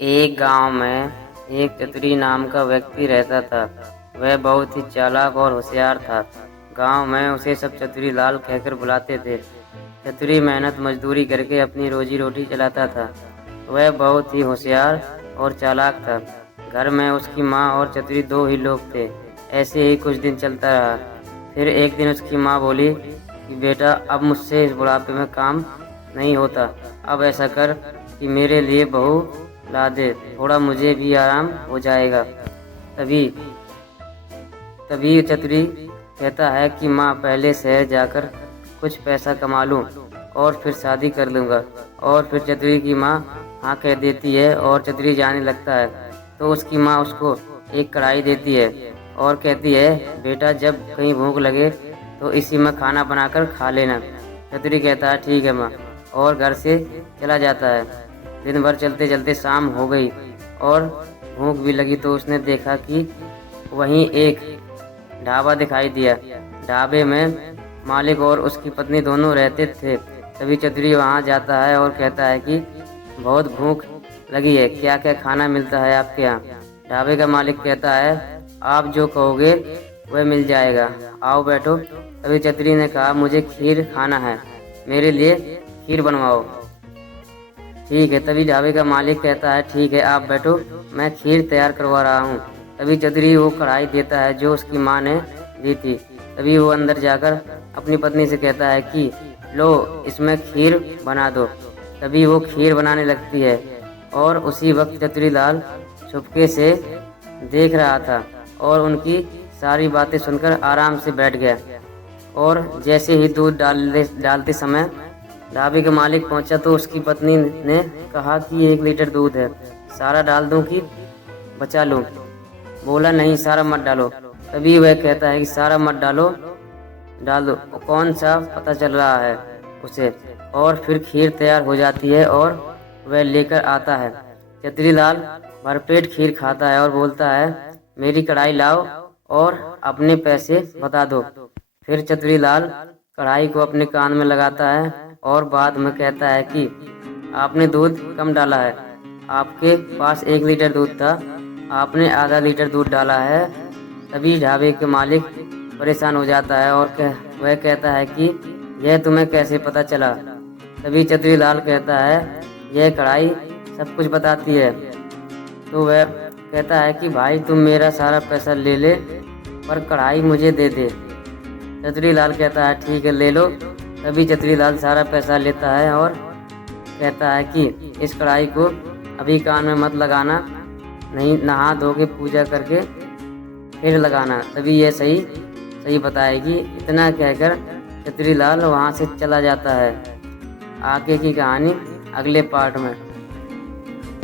एक गांव में एक चतुरी नाम का व्यक्ति रहता था। वह बहुत ही चालाक और होशियार था। गांव में उसे सब चतुरी लाल कहकर बुलाते थे। चतुरी मेहनत मजदूरी करके अपनी रोजी रोटी चलाता था। वह बहुत ही होशियार और चालाक था। घर में उसकी माँ और चतुरी दो ही लोग थे। ऐसे ही कुछ दिन चलता रहा। फिर एक दिन उसकी माँ बोली कि बेटा, अब मुझसे इस बुढ़ापे में काम नहीं होता। अब ऐसा कर कि मेरे लिए बहू ला दे, थोड़ा मुझे भी आराम हो जाएगा। तभी तभी चतुरी कहता है कि माँ, पहले शहर जाकर कुछ पैसा कमा लूँ और फिर शादी कर लूँगा। और फिर चतुरी की माँ हाँ कह देती है और चतुरी जाने लगता है। तो उसकी माँ उसको एक कढ़ाई देती है और कहती है, बेटा, जब कहीं भूख लगे तो इसी में खाना बनाकर खा लेना। चतुरी कहता है, ठीक है माँ, और घर से चला जाता है। दिन भर चलते चलते शाम हो गई और भूख भी लगी, तो उसने देखा कि वहीं एक ढाबा दिखाई दिया। ढाबे में मालिक और उसकी पत्नी दोनों रहते थे। तभी चतुरी वहां जाता है और कहता है कि बहुत भूख लगी है, क्या क्या खाना मिलता है आपके यहाँ? ढाबे का मालिक कहता है, आप जो कहोगे वह मिल जाएगा, आओ बैठो। तभी चतुरी ने कहा, मुझे खीर खाना है, मेरे लिए खीर बनवाओ। ठीक है। तभी ढाबे का मालिक कहता है, ठीक है, आप बैठो, मैं खीर तैयार करवा रहा हूँ। तभी चतुरी वो कढ़ाई देता है जो उसकी माँ ने दी थी। तभी वो अंदर जाकर अपनी पत्नी से कहता है कि लो, इसमें खीर बना दो। तभी वो खीर बनाने लगती है और उसी वक्त चतुरी लाल चुपके से देख रहा था और उनकी सारी बातें सुनकर आराम से बैठ गया। और जैसे ही दूध डालते समय ढाबे के मालिक पहुंचा तो उसकी पत्नी ने कहा कि 1 लीटर दूध है, सारा डाल दूं कि बचा लूं? बोला, नहीं, सारा मत डालो। तभी वह कहता है कि सारा मत डालो, डाल दो, कौन सा पता चल रहा है उसे। और फिर खीर तैयार हो जाती है और वह लेकर आता है। चतुरी लाल भरपेट खीर खाता है और बोलता है, मेरी कढ़ाई लाओ और अपने पैसे बता दो। फिर चतुरी लाल कढ़ाई को अपने कान में लगाता है और बाद में कहता है कि आपने दूध कम डाला है, आपके पास 1 लीटर दूध था, आपने आधा लीटर दूध डाला है। तभी ढाबे के मालिक परेशान हो जाता है और वह कहता है कि यह तुम्हें कैसे पता चला? तभी चतुरी लाल कहता है, यह कढ़ाई सब कुछ बताती है। तो वह कहता है कि भाई, तुम मेरा सारा पैसा ले ले, पर कढ़ाई मुझे दे दे। चतुरी लाल कहता है, ठीक है, ले लो। तभी चतुरी लाल सारा पैसा लेता है और कहता है कि इस कढ़ाई को अभी कान में मत लगाना, नहीं, नहा धो के पूजा करके फिर लगाना, तभी यह सही बताएगी। इतना कहकर चतुरी लाल वहाँ से चला जाता है। आगे की कहानी अगले पार्ट में।